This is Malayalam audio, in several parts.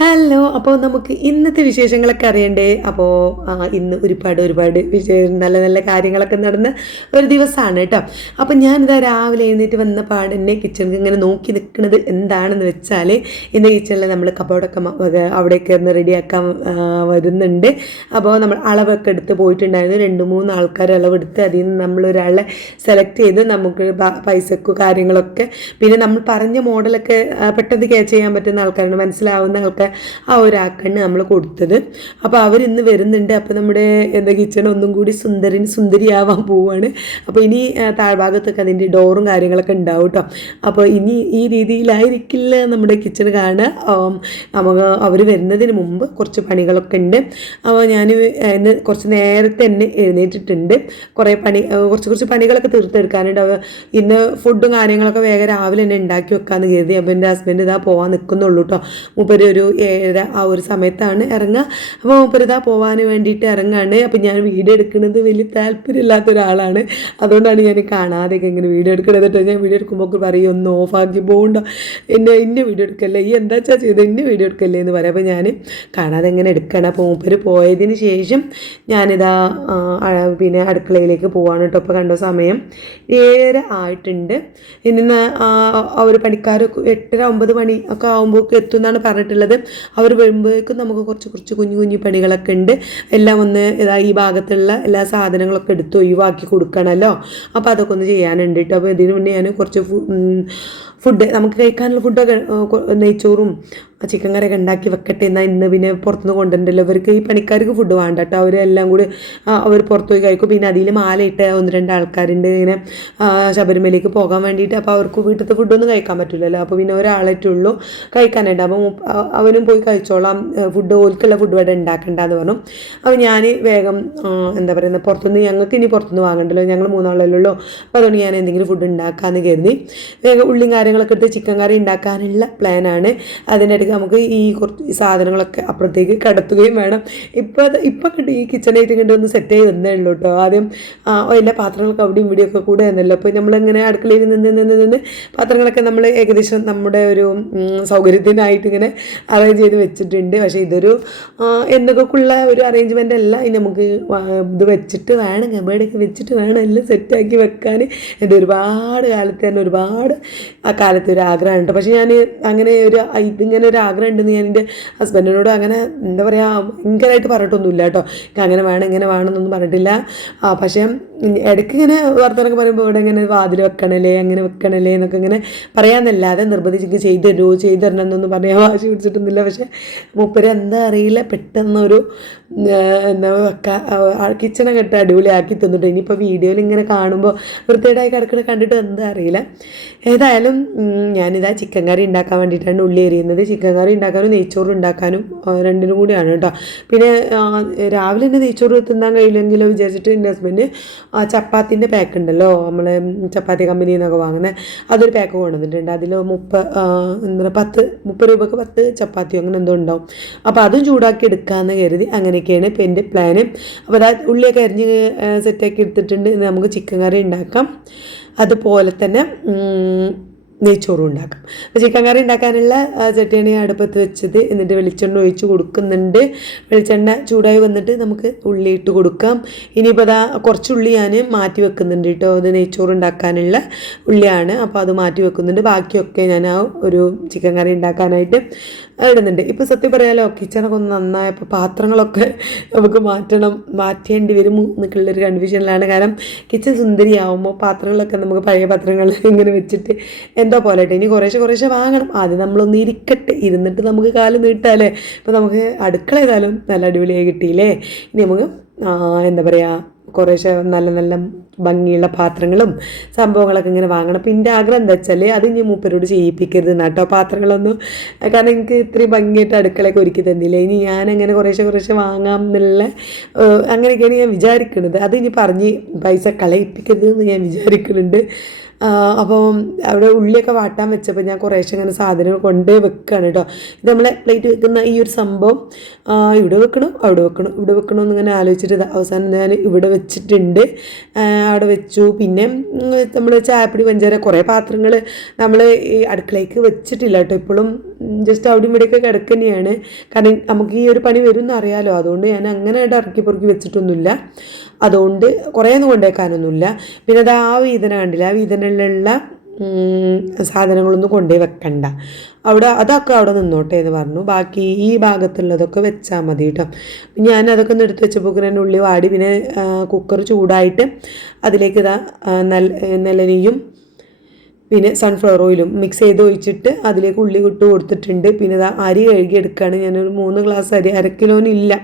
ഹലോ. അപ്പോൾ നമുക്ക് ഇന്നത്തെ വിശേഷങ്ങളൊക്കെ അറിയണ്ടേ? അപ്പോൾ ഇന്ന് ഒരുപാട് നല്ല നല്ല കാര്യങ്ങളൊക്കെ നടന്ന ഒരു ദിവസമാണ് കേട്ടോ. അപ്പോൾ ഞാനിതാ രാവിലെ എഴുന്നേറ്റ് വന്ന പാടെന്നെ കിച്ചണിൽ ഇങ്ങനെ നോക്കി നിൽക്കുന്നത് എന്താണെന്ന് വെച്ചാൽ, ഇന്ന് കിച്ചണിൽ നമ്മൾ കബോർഡൊക്കെ അവിടേക്ക് ഒന്ന് റെഡിയാക്കാൻ വരുന്നുണ്ട്. അപ്പോൾ നമ്മൾ അളവൊക്കെ എടുത്ത് പോയിട്ടുണ്ടായിരുന്നു. 2-3 ആൾക്കാർ അളവെടുത്ത് അതിൽ നിന്ന് നമ്മളൊരാളെ സെലക്ട് ചെയ്ത് നമുക്ക് പൈസക്കും കാര്യങ്ങളൊക്കെ, പിന്നെ നമ്മൾ പറഞ്ഞ മോഡലൊക്കെ പെട്ടെന്ന് ക്യാച്ച് ചെയ്യാൻ പറ്റുന്ന ആൾക്കാരാണ്, മനസ്സിലാവുന്ന ആൾക്കാർ, ആ ഒരാൾക്കാണ് നമ്മൾ കൊടുത്തത്. അപ്പോൾ അവരിന്ന് വരുന്നുണ്ട്. അപ്പോൾ നമ്മുടെ കിച്ചൺ ഒന്നും കൂടി സുന്ദരിയാവാൻ പോവുകയാണ്. അപ്പോൾ ഇനി താഴ്ഭാഗത്തൊക്കെ അതിൻ്റെ ഡോറും കാര്യങ്ങളൊക്കെ ഉണ്ടാവും കേട്ടോ. അപ്പോൾ ഇനി ഈ രീതിയിലായിരിക്കില്ല നമ്മുടെ കിച്ചൺ കാണുക. നമുക്ക് അവർ വരുന്നതിന് മുമ്പ് കുറച്ച് പണികളൊക്കെ ഉണ്ട്. അപ്പോൾ ഞാൻ ഇന്ന് കുറച്ച് നേരത്തെ തന്നെ എഴുന്നേറ്റിട്ടുണ്ട്. കുറച്ച് പണികളൊക്കെ തീർത്തെടുക്കാനുണ്ട്. ഇന്ന് ഫുഡും കാര്യങ്ങളൊക്കെ വേഗം രാവിലെ തന്നെ ഉണ്ടാക്കി വെക്കാമെന്ന് കരുതി. അപ്പോൾ എൻ്റെ ഹസ്ബൻഡ് ഇതാ പോകാൻ നിൽക്കുന്നുള്ളൂ കേട്ടോ. മൂപ്പര് ഒരു 7 ആ ഒരു സമയത്താണ് ഇറങ്ങുക. അപ്പോൾ മൂപ്പര് ഇതാ പോകാൻ വേണ്ടിയിട്ട് ഇറങ്ങാണ്. അപ്പോൾ ഞാൻ വീഡിയോ എടുക്കുന്നത് വലിയ താല്പര്യമില്ലാത്ത ഒരാളാണ്, അതുകൊണ്ടാണ് ഞാൻ കാണാതെയൊക്കെ ഇങ്ങനെ വീഡിയോ എടുക്കുന്നത് കേട്ടോ. ഞാൻ വീഡിയോ എടുക്കുമ്പോൾ പറയും ഒന്ന് ഓഫാക്കി പോകണ്ട, ഇന്ന വീഡിയോ എടുക്കല്ലേ, ഈ എന്താ വെച്ചാൽ ചെയ്ത് ഇന്ന വീഡിയോ എടുക്കല്ലേ എന്ന് പറയാം. അപ്പോൾ ഞാൻ കാണാതെ എങ്ങനെ എടുക്കണം. അപ്പോൾ മൂപ്പര് പോയതിന് ശേഷം ഞാനിതാ പിന്നെ അടുക്കളയിലേക്ക് പോവാണ് കേട്ടോ. ഇപ്പോൾ കണ്ട സമയം 7 ആയിട്ടുണ്ട്. ഇന്ന് ഒരു പണിക്കാർ 8-9 മണി ഒക്കെ ആകുമ്പോൾ എത്തുമെന്നാണ് പറഞ്ഞിട്ടുള്ളത്. അവർ വരുമ്പോഴേക്കും നമുക്ക് കുറച്ച് കുഞ്ഞു പണികളൊക്കെ ഉണ്ട്. എല്ലാം ഒന്ന് ഈ ഭാഗത്തുള്ള എല്ലാ സാധനങ്ങളൊക്കെ എടുത്ത് ഒഴിവാക്കി കൊടുക്കണമല്ലോ. അപ്പോൾ അതൊക്കെ ഒന്ന് ചെയ്യാനുണ്ട് കേട്ടോ. അപ്പോൾ ഇതിന് മുന്നേ ഞാൻ കുറച്ച് ഫുഡ്, നമുക്ക് കഴിക്കാനുള്ള ഫുഡൊക്കെ, നെയ്ച്ചോറും ചിക്കൻ കറിയൊക്കെ ഉണ്ടാക്കി വെക്കട്ടെ. എന്നാൽ ഇന്ന് പിന്നെ പുറത്തുനിന്ന് കൊണ്ടുവരണ്ടല്ലോ. ഇവർക്ക് ഈ പണിക്കാർക്ക് ഫുഡ് വേണ്ട കേട്ടോ. അവരെല്ലാം കൂടി അവർ പുറത്ത് പോയി കഴിക്കും. പിന്നെ അതിൽ മാലയിട്ട് 1-2 ആൾക്കാരുണ്ട് ഇങ്ങനെ ശബരിമലയ്ക്ക് പോകാൻ വേണ്ടിയിട്ട്. അപ്പോൾ അവർക്ക് വീട്ടിലത്തെ ഫുഡൊന്നും കഴിക്കാൻ പറ്റില്ലല്ലോ. അപ്പോൾ പിന്നെ ഒരാളായിട്ടുള്ളൂ കഴിക്കാനായിട്ട്. അപ്പോൾ അവനും പോയി കഴിച്ചോളാം, ഫുഡ് ഓൽക്കുള്ള ഫുഡ് ഇവിടെ ഉണ്ടാക്കണ്ടെന്ന് പറഞ്ഞു. അപ്പോൾ ഞാൻ വേഗം എന്താ പറയുന്നത്, ഞങ്ങൾക്ക് ഇനി പുറത്തുനിന്ന് വാങ്ങണ്ടല്ലോ, ഞങ്ങൾ 3 ആളല്ലേ ഉള്ളൂ. അപ്പോൾ അതുകൊണ്ട് ഞാൻ എന്തെങ്കിലും ഫുഡ് ഉണ്ടാക്കാമെന്ന് കരുതി വേഗം ഉള്ളിയും കാര്യങ്ങളൊക്കെ എടുത്ത് ചിക്കൻ കറി ഉണ്ടാക്കാനുള്ള പ്ലാനാണ്. അതിൻ്റെ ഇടയ്ക്ക് നമുക്ക് ഈ കുറച്ച് സാധനങ്ങളൊക്കെ അപ്പുറത്തേക്ക് കടത്തുകയും വേണം. ഇപ്പം കിട്ടി ഈ കിച്ചണായിട്ട് ഇങ്ങോട്ട് ഒന്ന് സെറ്റ് ചെയ്ത് വന്നേ ഉള്ളൂ കേട്ടോ. ആദ്യം എല്ലാ പാത്രങ്ങളൊക്കെ അവിടെയും ഇവിടെയൊക്കെ കൂടെ എന്നല്ലോ. അപ്പോൾ നമ്മളിങ്ങനെ അടുക്കളയിൽ നിന്ന് പാത്രങ്ങളൊക്കെ നമ്മൾ ഏകദേശം നമ്മുടെ ഒരു സൗകര്യത്തിനായിട്ട് ഇങ്ങനെ അറേഞ്ച് ചെയ്ത് വെച്ചിട്ടുണ്ട്. പക്ഷേ ഇതൊരു എന്തൊക്കെയുള്ള ഒരു അറേഞ്ച്മെൻ്റ് അല്ല. ഇനി നമുക്ക് ഇത് വെച്ചിട്ട് വേണം, കബേഡൊക്കെ വെച്ചിട്ട് വേണം എല്ലാം സെറ്റാക്കി വെക്കാൻ. എൻ്റെ ഒരുപാട് കാലത്ത് തന്നെ ആ കാലത്ത് ഒരു ആഗ്രഹമുണ്ട്. പക്ഷേ ഞാൻ അങ്ങനെ ഇതിങ്ങനെ ഒരു ആഗ്രഹം ഉണ്ടെന്ന് ഞാൻ എൻ്റെ ഹസ്ബൻഡിനോട് അങ്ങനെ എന്താ പറയുക ഭയങ്കരമായിട്ട് പറഞ്ഞിട്ടൊന്നുമില്ല കേട്ടോ. അങ്ങനെ വേണം ഇങ്ങനെ വേണമെന്നൊന്നും പറഞ്ഞിട്ടില്ല. പക്ഷേ ഇടയ്ക്ക് ഇങ്ങനെ വർത്തമാനമൊക്കെ പറയുമ്പോൾ ഇവിടെ ഇങ്ങനെ വാതിൽ വെക്കണല്ലേ, അങ്ങനെ വെക്കണല്ലേ എന്നൊക്കെ ഇങ്ങനെ പറയാമെന്നല്ലാതെ നിർബന്ധിച്ച് ചെയ്തു തരണം എന്നൊന്നും പറയാൻ വാശി പിടിച്ചിട്ടൊന്നുമില്ല. പക്ഷേ മൂപ്പര് എന്താ അറിയില്ല, പെട്ടെന്നൊരു എന്താ കിച്ചണൊക്കെ ഇട്ട് അടിപൊളിയാക്കി തന്നിട്ട്. ഇനിയിപ്പോൾ വീഡിയോയിൽ ഇങ്ങനെ കാണുമ്പോൾ വൃത്തികേടായി കിടക്കുന്നത് കണ്ടിട്ട് എന്താ അറിയില്ല. ഏതായാലും ഞാനിതാ ചിക്കൻ കറി ഉണ്ടാക്കാൻ വേണ്ടിയിട്ടാണ് ഉള്ളി എറിയുന്നത്. ചിക്കൻ കറി ഉണ്ടാക്കാനും നെയ്ച്ചോറ് ഉണ്ടാക്കാനും രണ്ടിനും കൂടിയാണ് കേട്ടോ. പിന്നെ രാവിലെ തന്നെ നെയ്ച്ചോറ് തിന്നാൻ കഴിയില്ലെങ്കിലോ വിചാരിച്ചിട്ട് എൻ്റെ ഹസ്ബൻഡ് ചപ്പാത്തിൻ്റെ പാക്ക് ഉണ്ടല്ലോ, നമ്മൾ ചപ്പാത്തി കമ്പനിയിൽ നിന്നൊക്കെ വാങ്ങുന്നത്, അതൊരു പാക്ക് കൊണ്ടുവന്നിട്ടുണ്ട്. അതിൽ 30 രൂപക്ക് 10 ചപ്പാത്തിയോ അങ്ങനെ എന്തോ ഉണ്ടാവും. അപ്പോൾ അതും ചൂടാക്കി എടുക്കാമെന്ന് കരുതി. അങ്ങനെയൊക്കെയാണ് ഇപ്പോൾ എൻ്റെ പ്ലാന്. അപ്പോൾ അതായത് ഉള്ളിയൊക്കെ അരിഞ്ഞ് സെറ്റാക്കി എടുത്തിട്ടുണ്ട്. നമുക്ക് ചിക്കൻ കറി ഉണ്ടാക്കാം, അതുപോലെ തന്നെ നെയ്ച്ചോറും ഉണ്ടാക്കാം. അപ്പോൾ ചിക്കൻ കറി ഉണ്ടാക്കാനുള്ള ചട്ടിയാണ് അടുപ്പത്ത് വെച്ചത്. എന്നിട്ട് വെളിച്ചെണ്ണ ഒഴിച്ച് കൊടുക്കുന്നുണ്ട്. വെളിച്ചെണ്ണ ചൂടായി വന്നിട്ട് നമുക്ക് ഉള്ളി ഇട്ട് കൊടുക്കാം. ഇനിയിപ്പോൾ കുറച്ച് ഉള്ളി ഞാൻ മാറ്റി വെക്കുന്നുണ്ട് കേട്ടോ. അത് നെയ്ച്ചോറ് ഉണ്ടാക്കാനുള്ള ഉള്ളിയാണ്. അപ്പോൾ അത് മാറ്റി വെക്കുന്നുണ്ട്. ബാക്കിയൊക്കെ ഞാൻ ഒരു ചിക്കൻ കറി ഉണ്ടാക്കാനായിട്ട് ഇടുന്നുണ്ട്. ഇപ്പോൾ സത്യം പറയാലോ, കിച്ചണൊക്കെ ഒന്ന് നന്നായപ്പോൾ പാത്രങ്ങളൊക്കെ നമുക്ക് മാറ്റേണ്ടി വരും എന്നൊക്കെയുള്ളൊരു കൺഫ്യൂഷനിലാണ്. കാരണം കിച്ചൺ സുന്ദരിയാവുമ്പോൾ പാത്രങ്ങളൊക്കെ നമുക്ക് പഴയ പാത്രങ്ങൾ ഇങ്ങനെ വെച്ചിട്ട് എന്തോ പോലെ. ഇനി കുറേശ്ശെ വാങ്ങണം. ആദ്യം നമ്മളൊന്ന് ഇരുന്നിട്ട് നമുക്ക് കാല് നീട്ടാലേ. ഇപ്പോൾ നമുക്ക് അടുക്കള ഏതായാലും നല്ല അടിപൊളിയായി കിട്ടിയില്ലേ. ഇനി നമുക്ക് എന്താ പറയുക, കുറേശ്ശെ നല്ല ഭംഗിയുള്ള പാത്രങ്ങളും സംഭവങ്ങളൊക്കെ ഇങ്ങനെ വാങ്ങണം. അപ്പോൾ എൻ്റെ ആഗ്രഹം എന്താ വെച്ചാൽ അത് ഇനി മൂപ്പരോട് ചെയ്യിപ്പിക്കരുത് കേട്ടോ, പാത്രങ്ങളൊന്നും. കാരണം എനിക്ക് ഇത്രയും ഭംഗിയായിട്ട് അടുക്കളയൊക്കെ ഒരുക്കി തന്നില്ലേ. ഇനി ഞാനങ്ങനെ കുറേശ്ശെ വാങ്ങാം എന്നുള്ള അങ്ങനെയൊക്കെയാണ് ഞാൻ വിചാരിക്കുന്നത്. അത് ഇനി പറഞ്ഞ് പൈസ കളയിപ്പിക്കരുത് എന്ന് ഞാൻ വിചാരിക്കുന്നുണ്ട്. അപ്പോൾ അവിടെ ഉള്ളിയൊക്കെ വാട്ടാൻ വെച്ചപ്പോൾ ഞാൻ കുറേശ്ശെ ഇങ്ങനെ സാധനങ്ങൾ കൊണ്ട് വെക്കുകയാണ് കേട്ടോ. ഇത് നമ്മളെ പ്ലേറ്റ് വെക്കുന്ന ഈ ഒരു സംഭവം ഇവിടെ വെക്കണം അവിടെ വെക്കണം എന്നിങ്ങനെ ആലോചിച്ചിട്ട് അവസാനം ഞാൻ ഇവിടെ വെച്ചിട്ടുണ്ട്. അവിടെ വെച്ചു. പിന്നെ നമ്മൾ ചായപ്പൊടി പഞ്ചാര കുറേ പാത്രങ്ങൾ നമ്മൾ ഈ അടുക്കളയ്ക്ക് വെച്ചിട്ടില്ല കേട്ടോ. ഇപ്പോഴും ജസ്റ്റ് അവിടെ ഇവിടെയൊക്കെ കിടക്കുന്നതാണ്. കാരണം നമുക്ക് ഈ ഒരു പണി വരും എന്നറിയാലോ, അതുകൊണ്ട് ഞാൻ അങ്ങനെ ഇറക്കി പൊറുക്കി വെച്ചിട്ടൊന്നുമില്ല. അതുകൊണ്ട് കുറേയൊന്നും കൊണ്ടുവയ്ക്കാനൊന്നുമില്ല. പിന്നെ അത് ആ വീതന കണ്ടില്ല, ആ വീതനയിലുള്ള സാധനങ്ങളൊന്നും കൊണ്ടുപോയി വെക്കണ്ട, അതൊക്കെ അവിടെ നിന്നോട്ടെ എന്ന് പറഞ്ഞു. ബാക്കി ഈ ഭാഗത്തുള്ളതൊക്കെ വെച്ചാൽ മതി കേട്ടോ. ഞാൻ അതൊക്കെ ഒന്ന് എടുത്ത് വെച്ചപ്പോൾ തന്നെ ഉള്ളി വാടി. പിന്നെ കുക്കർ ചൂടായിട്ട് അതിലേക്ക് ഇതാ നിലനെയ്യും പിന്നെ സൺഫ്ലവർ ഓയിലും മിക്സ് ചെയ്ത് ഒഴിച്ചിട്ട് അതിലേക്ക് ഉള്ളി ഇട്ട് കൊടുത്തിട്ടുണ്ട്. പിന്നെ ഇതാ അരി കഴുകി എടുക്കുകയാണ്. ഞാനൊരു 3 ഗ്ലാസ് അരി, 1/2 കിലോനില്ല,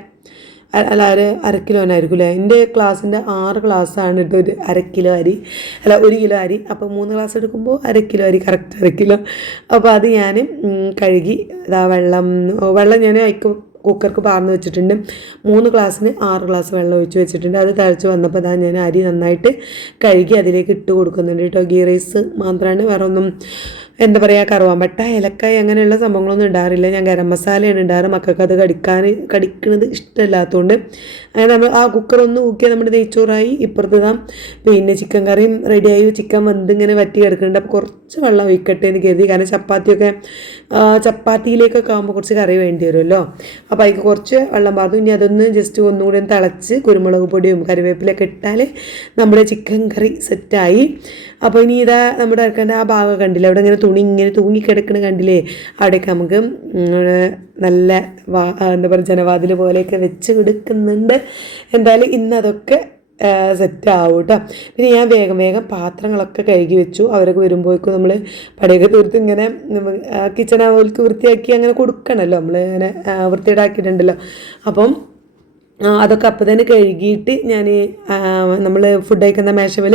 അല്ല 1/2 കിലോനായിരിക്കും അല്ലേ, എൻ്റെ ക്ലാസ്സിൻ്റെ 6 ഗ്ലാസ്സാണ് ഇട്ട് ഒരു 1/2 കിലോ അരി, അല്ല 1 കിലോ അരി. അപ്പോൾ 3 ഗ്ലാസ് എടുക്കുമ്പോൾ 1/2 കിലോ അരി, കറക്റ്റ് 1/2 കിലോ. അപ്പോൾ അത് ഞാൻ കഴുകി ഇതാ വെള്ളം ഞാൻ കുക്കർക്ക് പാർന്ന് വെച്ചിട്ടുണ്ട്. 3 ഗ്ലാസ്സിന് 6 ഗ്ലാസ് വെള്ളം ഒഴിച്ച് വെച്ചിട്ടുണ്ട്. അത് തിളച്ച് വന്നപ്പോൾ അതാ ഞാൻ അരി നന്നായിട്ട് കഴുകി അതിലേക്ക് ഇട്ട് കൊടുക്കുന്നുണ്ട് കേട്ടോ. ഗീ റൈസ് മാത്രമാണ്, വേറെ ഒന്നും എന്താ പറയുക, കറുവാമ്പട്ട, ഏലക്കായ അങ്ങനെയുള്ള സംഭവങ്ങളൊന്നും ഇടാറില്ല. ഞാൻ ഗരം മസാലയാണ് ഇടാറ്. മക്കൾക്ക് അത് കടിക്കുന്നത് ഇഷ്ടമില്ലാത്തതുകൊണ്ട് അങ്ങനെ നമ്മൾ ആ കുക്കർ ഒന്ന് ഊക്കിയാൽ നമ്മുടെ നെയ്ച്ചോറായി. ഇപ്പുറത്ത് പിന്നെ ചിക്കൻ കറിയും റെഡിയായി. ചിക്കൻ വെന്ത് ഇങ്ങനെ വറ്റി കിടക്കുന്നുണ്ട്. അപ്പോൾ കുറച്ച് വെള്ളം ഒഴിക്കട്ടെ എന്ന് കരുതി. കാരണം ചപ്പാത്തിയിലേക്കൊക്കെ ആകുമ്പോൾ കുറച്ച് കറി വേണ്ടി വരുമല്ലോ. അപ്പോൾ അതിലേക്ക് കുറച്ച് വെള്ളം പാർന്നു. ഇനി അതൊന്ന് ജസ്റ്റ് ഒന്നുകൂടി തിളച്ച് കുരുമുളക് പൊടിയും കറിവേപ്പിലൊക്കെ ഇട്ടാൽ നമ്മുടെ ചിക്കൻ കറി സെറ്റായി. അപ്പോൾ ഇനി ഇതാ നമ്മുടെ ഇറക്കേണ്ട ആ ഭാഗം കണ്ടില്ലേ, അവിടെ ഇങ്ങനെ തുണി ഇങ്ങനെ തൂങ്ങിക്കിടക്കണ കണ്ടില്ലേ, അവിടെയൊക്കെ നമുക്ക് നല്ല എന്താ പറയുക ജനവാതിൽ പോലെയൊക്കെ വെച്ച് കൊടുക്കുന്നുണ്ട്. എന്തായാലും ഇന്നതൊക്കെ സെറ്റാവും കേട്ടോ. പിന്നെ ഞാൻ വേഗം പാത്രങ്ങളൊക്കെ കഴുകി വെച്ചു. അവരൊക്കെ വരുമ്പോഴേക്കും നമ്മൾ പടിയൊക്കെ തീർത്ത് ഇങ്ങനെ കിച്ചൺ അവർക്ക് വൃത്തിയാക്കി അങ്ങനെ കൊടുക്കണമല്ലോ, നമ്മൾ ഇങ്ങനെ വൃത്തിയിടാക്കിയിട്ടുണ്ടല്ലോ. അപ്പം അതൊക്കെ അപ്പം തന്നെ കഴുകിയിട്ട് ഞാൻ നമ്മൾ ഫുഡ് കഴിക്കുന്ന മേശമേൽ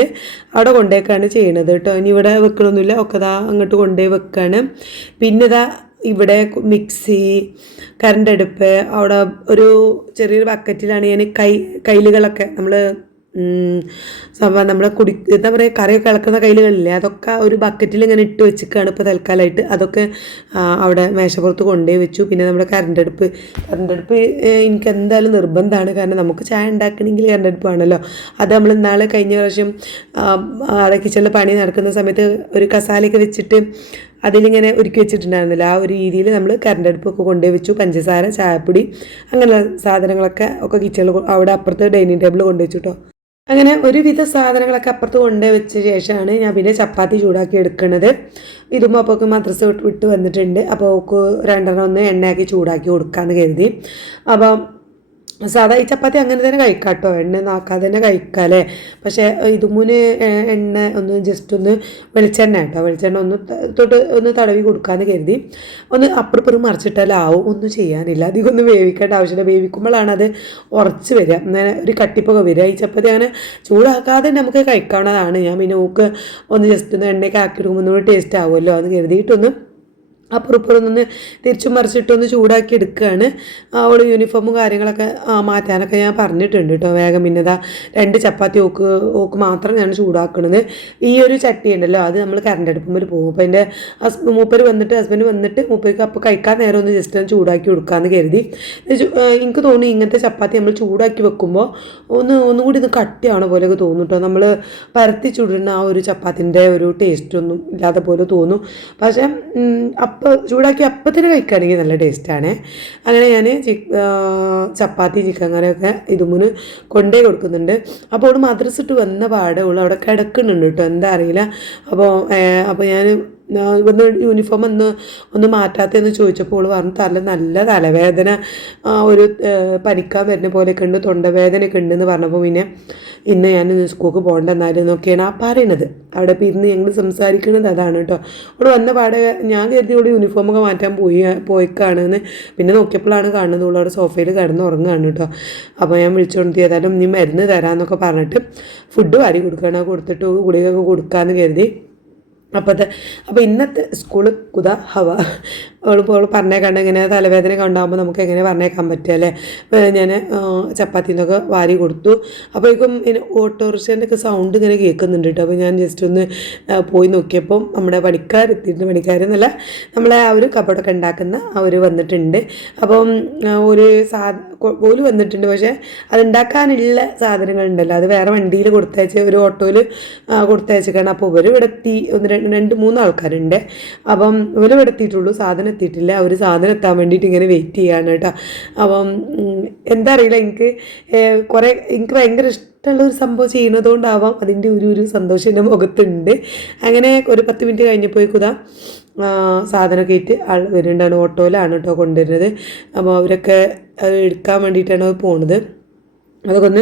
അവിടെ കൊണ്ടുപോയിക്കാണ് ചെയ്യണത് കേട്ടോ. ഇനി ഇവിടെ വെക്കണമൊന്നുമില്ല, ഒക്കെ അങ്ങോട്ട് കൊണ്ടുപോയി വെക്കുകയാണ്. പിന്നെ ഇവിടെ മിക്സി, കറണ്ട് അടുപ്പ്, അവിടെ ഒരു ചെറിയൊരു ബക്കറ്റിലാണ് ഞാൻ കയ്യിലുകളൊക്കെ നമ്മൾ നമ്മൾ എന്താ പറയുക, കറിയൊക്കെ ഇളക്കുന്ന കയ്യിലുകളില്ലേ, അതൊക്കെ ഒരു ബക്കറ്റിൽ ഇങ്ങനെ ഇട്ട് വെച്ചിരിക്കുകയാണ് ഇപ്പോൾ തൽക്കാലമായിട്ട്. അതൊക്കെ അവിടെ മേശപ്പുറത്ത് കൊണ്ടുപോയി വെച്ചു. പിന്നെ നമ്മുടെ കറണ്ട് അടുപ്പ് എനിക്ക് എന്തായാലും നിർബന്ധമാണ്. കാരണം നമുക്ക് ചായ ഉണ്ടാക്കണമെങ്കിൽ കറണ്ട് അടുപ്പ് വേണമല്ലോ. അത് നമ്മൾ ഇന്നാളെ കഴിഞ്ഞ പ്രാവശ്യം അവിടെ കിച്ചണിൽ പണി നടക്കുന്ന സമയത്ത് ഒരു കസാലയൊക്കെ വെച്ചിട്ട് അതിലിങ്ങനെ ഒരുക്കി വെച്ചിട്ടുണ്ടായിരുന്നില്ല. ആ ഒരു രീതിയിൽ നമ്മൾ കറണ്ട് അടുപ്പൊക്കെ കൊണ്ടുപോയി വെച്ചു. പഞ്ചസാര, ചായപ്പൊടി, അങ്ങനെയുള്ള സാധനങ്ങളൊക്കെ കിച്ചണിൽ അവിടെ അപ്പുറത്ത് ഡൈനിങ് ടേബിൾ കൊണ്ടുവച്ചു കേട്ടോ. അങ്ങനെ ഒരുവിധ സാധനങ്ങളൊക്കെ അപ്പുറത്ത് കൊണ്ടുപോയി വെച്ച ശേഷമാണ് ഞാൻ പിന്നെ ചപ്പാത്തി ചൂടാക്കി എടുക്കുന്നത്. ഇതുമ്പോൾ അപ്പോൾ മദ്രസ വിട്ട് വന്നിട്ടുണ്ട്. അപ്പോൾ ഓക്ക് 2 ഒന്ന് എണ്ണയാക്കി ചൂടാക്കി കൊടുക്കാമെന്ന് കരുതി. അപ്പം സാധാ ഈ ചപ്പാത്തി അങ്ങനെ തന്നെ കഴിക്കാം കേട്ടോ, എണ്ണ നാക്കാതെ തന്നെ കഴിക്കാമല്ലേ. പക്ഷേ ഇതുമൂന്ന് എണ്ണ ഒന്ന് ജസ്റ്റ് ഒന്ന് വെളിച്ചെണ്ണ ഒന്ന് തടവി കൊടുക്കാമെന്ന് കരുതി. ഒന്ന് അപ്പുറപ്പുറം മറിച്ചിട്ടാലാവും, ഒന്നും ചെയ്യാനില്ല. അധികം ഒന്നും വേവിക്കേണ്ട ആവശ്യമില്ല. വേവിക്കുമ്പോഴാണ് അത് ഉറച്ച് വരിക, അങ്ങനെ ഒരു കട്ടിപ്പൊക്കെ വരിക. ഈ ചപ്പാത്തി അങ്ങനെ ചൂടാക്കാതെ നമുക്ക് കഴിക്കാവുന്നതാണ്. ഞാൻ പിന്നെ ഓക്ക് ഒന്ന് ജസ്റ്റ് ഒന്ന് എണ്ണയൊക്കെ ആക്കി എടുക്കുമ്പോൾ ഒന്നുകൂടി ടേസ്റ്റ് ആവുമല്ലോ എന്ന് കരുതിയിട്ടൊന്ന് അപ്പുറപ്പുറം ഒന്ന് തിരിച്ചും മറിച്ചിട്ടൊന്ന് ചൂടാക്കി എടുക്കുകയാണ്. അവൾ യൂണിഫോമും കാര്യങ്ങളൊക്കെ മാറ്റാനൊക്കെ ഞാൻ പറഞ്ഞിട്ടുണ്ട് കേട്ടോ. വേഗം പിന്നെ 2 ചപ്പാത്തി ഓക്ക് മാത്രം ഞാൻ ചൂടാക്കണത്. ഈ ഒരു ചട്ടി ഉണ്ടല്ലോ, അത് നമ്മൾ കറണ്ട് അടുപ്പുമ്പോൾ പോകും. അപ്പോൾ എൻ്റെ ഹസ്ബൻഡ് വന്നിട്ട് മൂപ്പർക്ക് അപ്പോൾ കഴിക്കാൻ നേരം ഒന്ന് ജസ്റ്റ് ഒന്ന് ചൂടാക്കി കൊടുക്കാമെന്ന് കരുതി. എനിക്ക് തോന്നി ഇങ്ങനത്തെ ചപ്പാത്തി നമ്മൾ ചൂടാക്കി വെക്കുമ്പോൾ ഒന്നുകൂടി ഇത് കട്ടിയാവണ പോലെയൊക്കെ തോന്നും കേട്ടോ. നമ്മൾ പരത്തി ചുടുന്ന ആ ഒരു ചപ്പാത്തിൻ്റെ ഒരു ടേസ്റ്റൊന്നും ഇല്ലാത്ത പോലെ തോന്നും. പക്ഷേ ചൂടാക്കി അപ്പത്തിന് കഴിക്കുകയാണെങ്കിൽ നല്ല ടേസ്റ്റാണ്. അങ്ങനെ ഞാൻ ചപ്പാത്തി ചിക്കൻ കറിയൊക്കെ ഇതുമുന്ന് കൊണ്ടേ കൊടുക്കുന്നുണ്ട്. അപ്പോൾ അവൾ മദ്രസ ഇട്ട് വന്ന പാടെ അവിടെ കിടക്കുന്നുണ്ട് കേട്ടോ, എന്താ അറിയില്ല. അപ്പോൾ ഞാൻ യൂണിഫോം ഒന്ന് മാറ്റാത്തതെന്ന് ചോദിച്ചപ്പോൾ അവൾ പറഞ്ഞു നല്ല തലവേദന, ഒരു പനിക്കാൻ വരുന്ന പോലെയൊക്കെ ഉണ്ട്, തൊണ്ടവേദനയൊക്കെ ഉണ്ടെന്ന് പറഞ്ഞപ്പോൾ പിന്നെ ഇന്ന് ഞാൻ സ്കൂൾക്ക് പോകണ്ടെന്നാലും എന്നൊക്കെയാണ് പറയണത്. അവിടെ ഇപ്പോൾ ഇരുന്ന് ഞങ്ങൾ സംസാരിക്കുന്നത് അതാണ് കേട്ടോ. അവിടെ വന്ന പാടെ ഞാൻ കരുതി ഇവിടെ യൂണിഫോമൊക്കെ മാറ്റാൻ പോയിക്കാണെന്ന്. പിന്നെ നോക്കിയപ്പോഴാണ് കാണുന്നത് അവിടെ സോഫയിൽ കിടന്ന് ഉറങ്ങുകയാണ് കേട്ടോ. അപ്പോൾ ഞാൻ വിളിച്ചുകൊണ്ട് ഏതായാലും നീ മരുന്ന് തരാമെന്നൊക്കെ പറഞ്ഞിട്ട് ഫുഡ് വാരി കൊടുക്കുകയാണ്. കൊടുത്തിട്ട് ഗുളികയൊക്കെ കൊടുക്കാമെന്ന് കരുതി. അപ്പോൾ ഇന്നത്തെ സ്കൂള് ഹവ അവൾ പറഞ്ഞേക്കണ്ട ഇങ്ങനെ തലവേദന ഉണ്ടാകുമ്പോൾ നമുക്ക് എങ്ങനെ പറഞ്ഞേക്കാൻ പറ്റുമല്ലേ. ഞാൻ ചപ്പാത്തിന്നൊക്കെ വാരി കൊടുത്തു. അപ്പോഴേക്കും ഇങ്ങനെ ഓട്ടോറിക്ഷേൻ്റെ ഒക്കെ സൗണ്ട് ഇങ്ങനെ കേൾക്കുന്നുണ്ട് കേട്ടോ. അപ്പോൾ ഞാൻ ജസ്റ്റ് ഒന്ന് പോയി നോക്കിയപ്പോൾ നമ്മുടെ പണിക്കാരെന്നല്ല നമ്മളെ ആ ഒരു കബോർഡൊക്കെ ഉണ്ടാക്കുന്ന അവർ വന്നിട്ടുണ്ട്. അപ്പം ഓല് വന്നിട്ടുണ്ട്. പക്ഷേ അതുണ്ടാക്കാനുള്ള സാധനങ്ങളുണ്ടല്ലോ, അത് വേറെ വണ്ടിയിൽ കൊടുത്തയച്ച് ഒരു ഓട്ടോയിൽ കൊടുത്തയച്ചിട്ടാണ്. അപ്പോൾ ഇവർ ഇവിടെ എത്തി 2-3 ആൾക്കാരുണ്ട്. അപ്പം ഇവരും ഇവിടെ എത്തിയിട്ടുള്ളൂ, സാധനം എത്തിയിട്ടില്ല. അവർ സാധനം എത്താൻ വേണ്ടിയിട്ട് ഇങ്ങനെ വെയിറ്റ് ചെയ്യാണ് കേട്ടോ. അപ്പം എന്താ അറിയില്ല, എനിക്ക് ഭയങ്കര ഇഷ്ടമുള്ളൊരു സംഭവം ചെയ്യുന്നതുകൊണ്ടാവാം അതിൻ്റെ ഒരു സന്തോഷം എൻ്റെ മുഖത്തുണ്ട്. അങ്ങനെ ഒരു 10 മിനിറ്റ് കഴിഞ്ഞപ്പോഴേക്കുതാ സാധനമൊക്കെ ആയിട്ട് ആൾ വരുന്നുണ്ടാണ്. ഓട്ടോയിലാണ് കേട്ടോ കൊണ്ടുവരുന്നത്. അപ്പോൾ അവരൊക്കെ എടുക്കാൻ വേണ്ടിയിട്ടാണ് പോണത്. അതൊക്കെ ഒന്ന്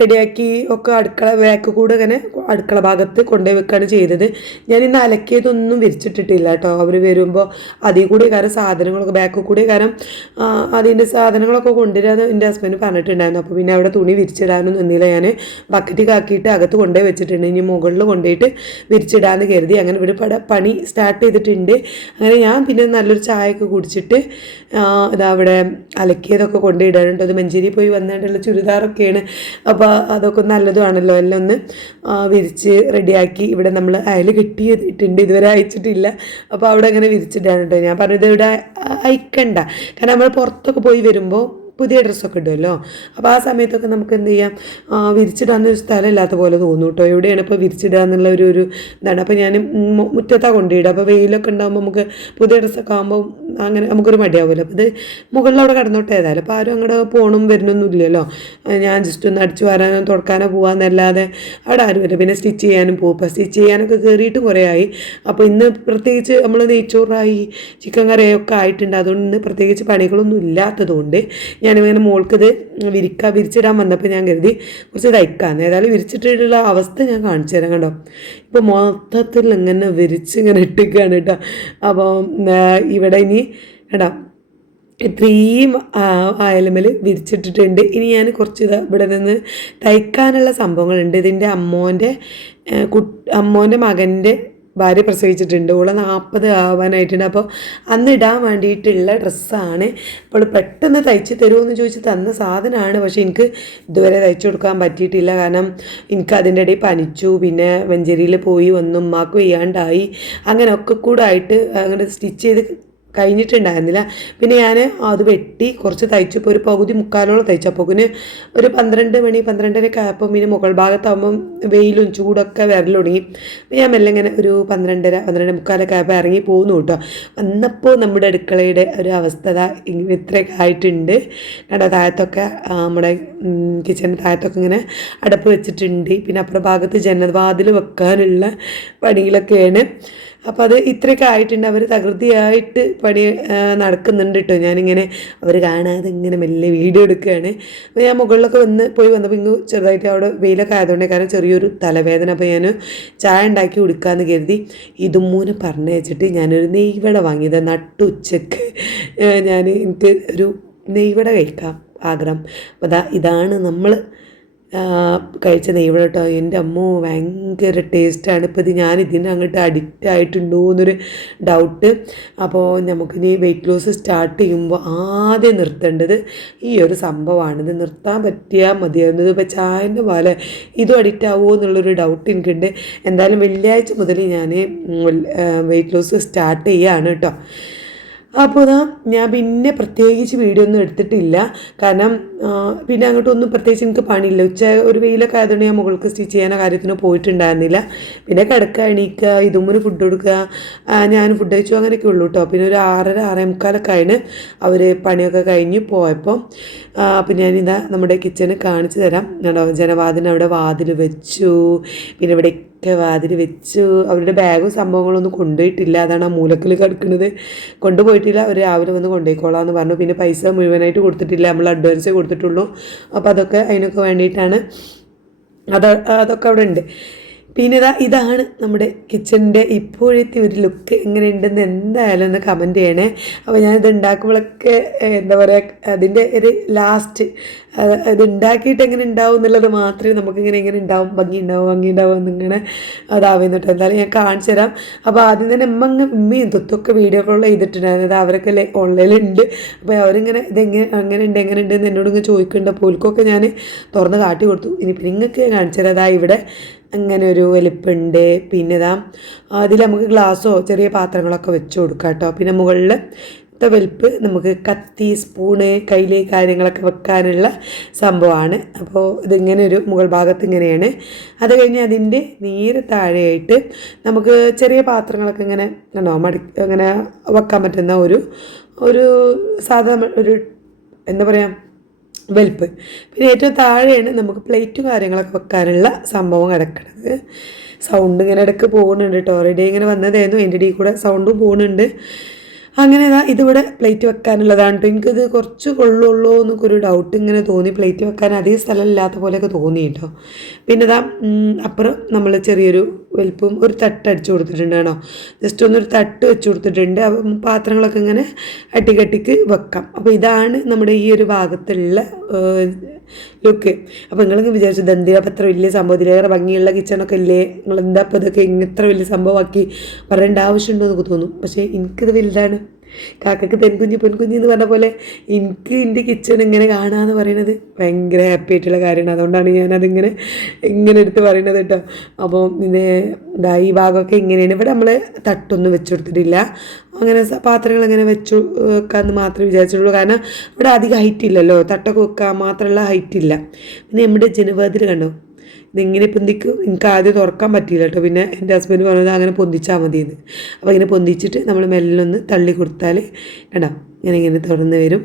റെഡിയാക്കി ഒക്കെ അടുക്കള ബാക്ക് കൂടെ ഇങ്ങനെ അടുക്കള ഭാഗത്ത് കൊണ്ടുപോയി വെക്കുകയാണ് ചെയ്തത്. ഞാൻ ഇന്ന് അലക്കിയതൊന്നും വിരിച്ചിട്ടിട്ടില്ല കേട്ടോ. അവർ വരുമ്പോൾ അതിൽ കൂടി കാരണം സാധനങ്ങളൊക്കെ ബാക്ക് കൂടി കാരണം അതിൻ്റെ സാധനങ്ങളൊക്കെ കൊണ്ടുവരാൻ എൻ്റെ ഹസ്ബൻഡ് പറഞ്ഞിട്ടുണ്ടായിരുന്നു. അപ്പോൾ പിന്നെ അവിടെ തുണി വിരിച്ചിടാനൊന്നും നിന്നില്ല. ഞാൻ ബക്കറ്റിൽ ആക്കിയിട്ട് അകത്ത് കൊണ്ടുപോയി വെച്ചിട്ടുണ്ട്. ഇനി മുകളിൽ കൊണ്ടുപോയിട്ട് വിരിച്ചിടാമെന്ന് കരുതി. അങ്ങനെ ഇവിടെ പണി സ്റ്റാർട്ട് ചെയ്തിട്ടുണ്ട്. അങ്ങനെ ഞാൻ പിന്നെ നല്ലൊരു ചായയൊക്കെ കുടിച്ചിട്ട് ഇതാ അവിടെ അലക്കിയതൊക്കെ കൊണ്ടുപോയിടാനുണ്ട്. അത് മഞ്ചേരി പോയി വന്നിട്ടുള്ള ചുരിദാറൊക്കെ ാണ്. അപ്പോൾ അതൊക്കെ നല്ലതുമാണല്ലോ. എല്ലാം ഒന്ന് വിരിച്ച് റെഡിയാക്കി ഇവിടെ നമ്മൾ അയൽ കെട്ടിയിട്ടുണ്ട്, ഇതുവരെ അയച്ചിട്ടില്ല. അപ്പോൾ അവിടെ അങ്ങനെ വിരിച്ചിട്ടാണ് കേട്ടോ. ഞാൻ പറഞ്ഞത് ഇവിടെ അയക്കണ്ട, കാരണം നമ്മൾ പുറത്തൊക്കെ പോയി വരുമ്പോൾ പുതിയ ഡ്രസ്സൊക്കെ ഇടുമല്ലോ. അപ്പോൾ ആ സമയത്തൊക്കെ നമുക്ക് എന്ത് ചെയ്യാം, വിരിച്ചിടാനൊരു സ്ഥലം ഇല്ലാത്ത പോലെ തോന്നും കേട്ടോ. എവിടെയാണ് ഇപ്പോൾ വിരിച്ചിടുക എന്നുള്ള ഒരു ഇതാണ്. അപ്പോൾ ഞാൻ മുറ്റത്താണ് കൊണ്ടുപോയിടുക. അപ്പോൾ വെയിലൊക്കെ ഉണ്ടാകുമ്പോൾ നമുക്ക് പുതിയ ഡ്രസ്സൊക്കെ ആകുമ്പോൾ അങ്ങനെ നമുക്കൊരു മടിയാവുമല്ലോ. അപ്പോൾ ഇത് മുകളിൽ അവിടെ കിടന്നോട്ടെ ഏതായാലും. അപ്പോൾ ആരും അങ്ങോട്ട് പോകണം വരുന്നൊന്നും ഇല്ലല്ലോ. ഞാൻ ജസ്റ്റ് ഒന്ന് അടിച്ചു വരാനോ തുടക്കാനോ പോകാമെന്നല്ലാതെ അവിടെ ആരും വരില്ല. പിന്നെ സ്റ്റിച്ച് ചെയ്യാനും പോകും. ഇപ്പോൾ സ്റ്റിച്ച് ചെയ്യാനൊക്കെ കയറിയിട്ട് കുറേ ആയി. അപ്പോൾ ഇന്ന് പ്രത്യേകിച്ച് നമ്മൾ നെയ്ച്ചോറായി ചിക്കൻ കറിയൊക്കെ ആയിട്ടുണ്ട്. അതുകൊണ്ട് ഇന്ന് പ്രത്യേകിച്ച് പണികളൊന്നും ഇല്ലാത്തതുകൊണ്ട് ഞാനിങ്ങനെ മോൾക്കിത് വിരിച്ചിടാൻ വന്നപ്പോൾ ഞാൻ കരുതി കുറച്ച് തയ്ക്കാമെന്ന്. ഏതായാലും വിരിച്ചിട്ടുള്ള അവസ്ഥ ഞാൻ കാണിച്ചു തരാം കണ്ടോ. ഇപ്പോൾ മൊത്തത്തിൽ ഇങ്ങനെ ഇങ്ങനെ ഇട്ടിക്കുകയാണ് കേട്ടോ. അപ്പോൾ ഇവിടെ ഇനി കേട്ടോ ഇത്രയും അയലുമേൽ വിരിച്ചിട്ടിട്ടുണ്ട്. ഇനി ഞാൻ കുറച്ച് ഇവിടെ നിന്ന് തയ്ക്കാനുള്ള സംഭവങ്ങളുണ്ട്. ഇതിൻ്റെ അമ്മോൻ്റെ മകൻ്റെ ഭാര്യ പ്രസവിച്ചിട്ടുണ്ട്. ഓളെ 40 ആവാനായിട്ടുണ്ട്. അപ്പോൾ അന്ന് ഇടാൻ വേണ്ടിയിട്ടുള്ള ഡ്രസ്സാണ്. അപ്പോൾ പെട്ടെന്ന് തയ്ച്ച് തരുമോ എന്ന് ചോദിച്ച് തന്ന സാധനമാണ്. പക്ഷേ എനിക്ക് ഇതുവരെ തയ്ച്ചു കൊടുക്കാൻ പറ്റിയിട്ടില്ല. കാരണം എനിക്ക് അതിൻ്റെ ഇടയിൽ പനിച്ചു, പിന്നെ മഞ്ചേരിയിൽ പോയി വന്നു, ഉമ്മാക്ക് വയ്യാണ്ടായി, അങ്ങനെ ഒക്കെ കൂടെ ആയിട്ട് അങ്ങനെ സ്റ്റിച്ച് ചെയ്ത് കഴിഞ്ഞിട്ടുണ്ടായിരുന്നില്ല. പിന്നെ ഞാൻ അത് വെട്ടി കുറച്ച് തയ്ച്ചപ്പോൾ ഒരു പകുതി മുക്കാലോളം തയ്ച്ചപ്പോൾ ഒരു 12 മണി 12:30 ആയപ്പോൾ പിന്നെ മുകൾ ഭാഗത്താകുമ്പം വെയിലും ചൂടൊക്കെ വരൽ തുടങ്ങി. ഞാൻ മെല്ലെ ഇങ്ങനെ ഒരു 12:30 12:45 ആയപ്പോൾ ഇറങ്ങി പോകുന്നു കേട്ടോ. വന്നപ്പോൾ നമ്മുടെ അടുക്കളയുടെ ഒരു അവസ്ഥ ഇത്രയൊക്കെ ആയിട്ടുണ്ട്. കണ്ടോ, താഴത്തൊക്കെ നമ്മുടെ കിച്ചണിൻ്റെ താഴത്തൊക്കെ ഇങ്ങനെ അടപ്പ് വെച്ചിട്ടുണ്ട്. പിന്നെ അപ്പുറ ഭാഗത്ത് ജനവാതിൽ വെക്കാനുള്ള പണികളൊക്കെയാണ്. അപ്പോൾ അത് ഇത്രയൊക്കെ ആയിട്ടുണ്ട്. അവർ തകൃതിയായിട്ട് പണി നടക്കുന്നുണ്ട് കേട്ടോ. ഞാനിങ്ങനെ അവർ കാണാതെ ഇങ്ങനെ മെല്ലെ വീഡിയോ എടുക്കുകയാണ്. അപ്പോൾ ഞാൻ മുകളിലൊക്കെ പോയി വന്നപ്പോൾ ഇങ്ങ് ചെറുതായിട്ട് അവിടെ വെയിലൊക്കെ ആയതുകൊണ്ട് കാരണം ചെറിയൊരു തലവേദന. അപ്പോൾ ഞാൻ ചായ ഉണ്ടാക്കി കുടിക്കാമെന്ന് കരുതി ഇതുമൂന്ന് പറഞ്ഞയച്ചിട്ട് ഞാനൊരു നെയ്വട വാങ്ങിയത്. നട്ടുച്ചക്ക് എനിക്ക് ഒരു നെയ്വട കഴിക്കാം ആഗ്രഹം. അപ്പോൾ ഇതാണ് നമ്മൾ കഴിച്ച നെയ്വട കേട്ടോ. എൻ്റെ അമ്മോ ഭയങ്കര ടേസ്റ്റാണ്. ഇപ്പോൾ ഞാൻ ഇതിന് അങ്ങോട്ട് അഡിക്റ്റ് ആയിട്ടുണ്ടോ എന്നൊരു ഡൗട്ട്. അപ്പോൾ നമുക്കിനി വെയിറ്റ് ലോസ് സ്റ്റാർട്ട് ചെയ്യുമ്പോൾ ആദ്യം നിർത്തേണ്ടത് ഈ ഒരു സംഭവമാണ്. ഇത് നിർത്താൻ പറ്റിയാൽ മതിയായിരുന്നത്. ഇപ്പോൾ ചായൻ്റെ പോലെ ഇതും അഡിക്റ്റ് ആവുമോ എന്നുള്ളൊരു ഡൗട്ട് എനിക്കുണ്ട്. എന്തായാലും വെള്ളിയാഴ്ച മുതൽ ഞാൻ വെയിറ്റ് ലോസ് സ്റ്റാർട്ട് ചെയ്യുകയാണ് കേട്ടോ. അപ്പോൾ ഞാൻ പിന്നെ പ്രത്യേകിച്ച് വീഡിയോ ഒന്നും എടുത്തിട്ടില്ല. കാരണം പിന്നെ അങ്ങോട്ടൊന്നും പ്രത്യേകിച്ച് എനിക്ക് പണിയില്ല. ഒരു വെയിലൊക്കെ ആയതുകൊണ്ട് ഞാൻ മുകൾക്ക് സ്റ്റിച്ച് ചെയ്യാനോ കാര്യത്തിനോ പോയിട്ടുണ്ടായിരുന്നില്ല. പിന്നെ കിടക്കുക, എണീക്കുക, ഇതുമ്മിന് ഫുഡ് കൊടുക്കുക, ഞാൻ ഫുഡ് കഴിച്ചു, അങ്ങനെയൊക്കെ ഉള്ളൂ കേട്ടോ. പിന്നെ ഒരു 6:30 6:45 ആയിന് അവർ പണിയൊക്കെ കഴിഞ്ഞ് പോയപ്പോൾ. അപ്പം ഞാനിതാ നമ്മുടെ കിച്ചണ് കാണിച്ചു തരാം. ജനവാതിന് അവിടെ വാതിൽ വെച്ചു, പിന്നെ ഇവിടെ വാതിൽ വെച്ചു. അവരുടെ ബാഗും സംഭവങ്ങളൊന്നും കൊണ്ടുപോയിട്ടില്ല. അതാണ് ആ മൂലക്കിൽ കിടക്കുന്നത്. കൊണ്ടുപോയിട്ടില്ല. അവർ രാവിലെ വന്ന് കൊണ്ടുപോയിക്കോളാം എന്ന് പറഞ്ഞു. പിന്നെ പൈസ മുഴുവനായിട്ട് കൊടുത്തിട്ടില്ല, നമ്മൾ അഡ്വാൻസേ കൊടുത്തിട്ടുള്ളൂ. അപ്പോൾ അതൊക്കെ അതിനൊക്കെ വേണ്ടിയിട്ടാണ്. അതൊക്കെ അവിടെ ഉണ്ട്. പിന്നെ ഇതാണ് നമ്മുടെ കിച്ചണിൻ്റെ ഇപ്പോഴത്തെ ഒരു ലുക്ക്. എങ്ങനെയുണ്ടെന്ന് എന്തായാലും ഒന്ന് കമൻറ്റ് ചെയ്യണേ. അപ്പോൾ ഞാനിത് ഉണ്ടാക്കുമ്പോഴൊക്കെ എന്താ പറയുക, അതിൻ്റെ ഒരു ലാസ്റ്റ് ഇത് ഉണ്ടാക്കിയിട്ട് എങ്ങനെ ഉണ്ടാവും എന്നുള്ളത് മാത്രമേ നമുക്കിങ്ങനെ എങ്ങനെ ഉണ്ടാവും, ഭംഗി ഉണ്ടാവും എന്നിങ്ങനെ അതാവുന്നുട്ടോ. എന്തായാലും ഞാൻ കാണിച്ചു തരാം. അപ്പോൾ ആദ്യം തന്നെ ഉമ്മയും തൊത്തൊക്കെ വീഡിയോകൾ ചെയ്തിട്ടുണ്ടായിരുന്നത്. അവരൊക്കെ ഓൺലൈനിലുണ്ട്. അപ്പോൾ അവരിങ്ങനെ അങ്ങനെ ഉണ്ട് എന്ന് എന്നോട് ഇങ്ങനെ ചോദിക്കുന്നുണ്ട്. പോൽക്കൊക്കെ ഞാൻ തുറന്ന് കാട്ടി കൊടുത്തു. ഇനി നിങ്ങൾക്ക് കാണിച്ചു തരാം. അതാ ഇവിടെ അങ്ങനെ ഒരു വലിപ്പുണ്ട്. പിന്നെ അതിൽ നമുക്ക് ഗ്ലാസ്സോ ചെറിയ പാത്രങ്ങളൊക്കെ വെച്ച് കൊടുക്കാം കേട്ടോ. പിന്നെ മുകളിൽ വലുപ്പ് നമുക്ക് കത്തി സ്പൂണ് കയ്യിൽ കാര്യങ്ങളൊക്കെ വെക്കാനുള്ള സംഭവമാണ്. അപ്പോൾ ഇതിങ്ങനെ ഒരു മുകൾ ഭാഗത്ത് ഇങ്ങനെയാണ്. അത് കഴിഞ്ഞ് അതിൻ്റെ നേരെ താഴെയായിട്ട് നമുക്ക് ചെറിയ പാത്രങ്ങളൊക്കെ ഇങ്ങനെ ഇങ്ങനെ വെക്കാൻ പറ്റുന്ന ഒരു സാധാരണ ഒരു എന്താ പറയുക വലുപ്പ്. പിന്നെ ഏറ്റവും താഴെയാണ് നമുക്ക് പ്ലേറ്റും കാര്യങ്ങളൊക്കെ വെക്കാനുള്ള സംഭവം കിടക്കുന്നത്. സൗണ്ട് ഇങ്ങനെ ഇടയ്ക്ക് പോകുന്നുണ്ട് കേട്ടോ. ഓൾറെഡി ഇങ്ങനെ വന്നതായിരുന്നു, എൻ്റെ ഇടയിൽ കൂടെ സൗണ്ടും പോകുന്നുണ്ട്. അങ്ങനെ ഇതിവിടെ പ്ലേറ്റ് വെക്കാനുള്ളതാണ് കേട്ടോ. എനിക്കിത് കുറച്ച് കൊള്ളുള്ളൂ എന്നൊക്കെ ഒരു ഡൗട്ട് ഇങ്ങനെ തോന്നി. പ്ലേറ്റ് വെക്കാൻ അധികം സ്ഥലമില്ലാത്ത പോലെയൊക്കെ തോന്നി കേട്ടോ. പിന്നെ അപ്പുറം നമ്മൾ ചെറിയൊരു വലുപ്പം ഒരു തട്ട് അടിച്ചു കൊടുത്തിട്ടുണ്ട് കേട്ടോ. ജസ്റ്റ് ഒന്നൊരു തട്ട് വെച്ച് കൊടുത്തിട്ടുണ്ട്. പാത്രങ്ങളൊക്കെ ഇങ്ങനെ അട്ടിക്കട്ടിക്ക് വെക്കാം. അപ്പോൾ ഇതാണ് നമ്മുടെ ഈ ഒരു ഭാഗത്തുള്ള ലുക്ക്. അപ്പോൾ നിങ്ങളിങ്ങനെ വിചാരിച്ചു ഇതെന്തിനാ അപ്പം അത്ര വലിയ സംഭവം, ഇതിലേറെ ഭംഗിയുള്ള കിച്ചണൊക്കെ ഇല്ലേ, നിങ്ങൾ എന്താ ഇപ്പോൾ ഇതൊക്കെ ഇത്ര വലിയ സംഭവമാക്കി പറയേണ്ട ആവശ്യമുണ്ടോ എന്നൊക്കെ തോന്നും. പക്ഷേ എനിക്കിത് വലുതാണ്. കാക്കക്ക് പെൺകുഞ്ഞ് പൊൻകുഞ്ഞ് എന്ന് പറഞ്ഞ പോലെ എനിക്ക് എൻ്റെ കിച്ചൺ ഇങ്ങനെ കാണാമെന്ന് പറയുന്നത് ഭയങ്കര ഹാപ്പി ആയിട്ടുള്ള കാര്യമാണ്. അതുകൊണ്ടാണ് ഞാനതിങ്ങനെ എടുത്ത് പറയുന്നത് കേട്ടോ. അപ്പോൾ ഈ ഭാഗമൊക്കെ ഇങ്ങനെയാണ്. ഇവിടെ നമ്മൾ തട്ടൊന്നും വെച്ച് കൊടുത്തിട്ടില്ല. അങ്ങനെ പാത്രങ്ങൾ അങ്ങനെ വെച്ചു വെക്കാമെന്ന് മാത്രമേ വിചാരിച്ചിട്ടുള്ളൂ. കാരണം ഇവിടെ അധികം ഹൈറ്റ് ഇല്ലല്ലോ, തട്ടൊക്കെ വെക്കാൻ മാത്രമുള്ള ഹൈറ്റ് ഇല്ല. പിന്നെ നമ്മുടെ ജനവാതിൽ കണ്ടോ, ഇതിങ്ങനെ പൊന്തിക്കും. എനിക്ക് ആദ്യം തുറക്കാൻ പറ്റിയില്ല കേട്ടോ. പിന്നെ എൻ്റെ ഹസ്ബൻഡ് പറഞ്ഞത് അങ്ങനെ പൊന്തിച്ചാൽ മതിയെന്ന്. അപ്പോൾ ഇങ്ങനെ പൊന്തിച്ചിട്ട് നമ്മൾ മെല്ലൊന്ന് തള്ളി കൊടുത്താൽ കണ്ടോ ഇങ്ങനെ തുറന്ന് വരും.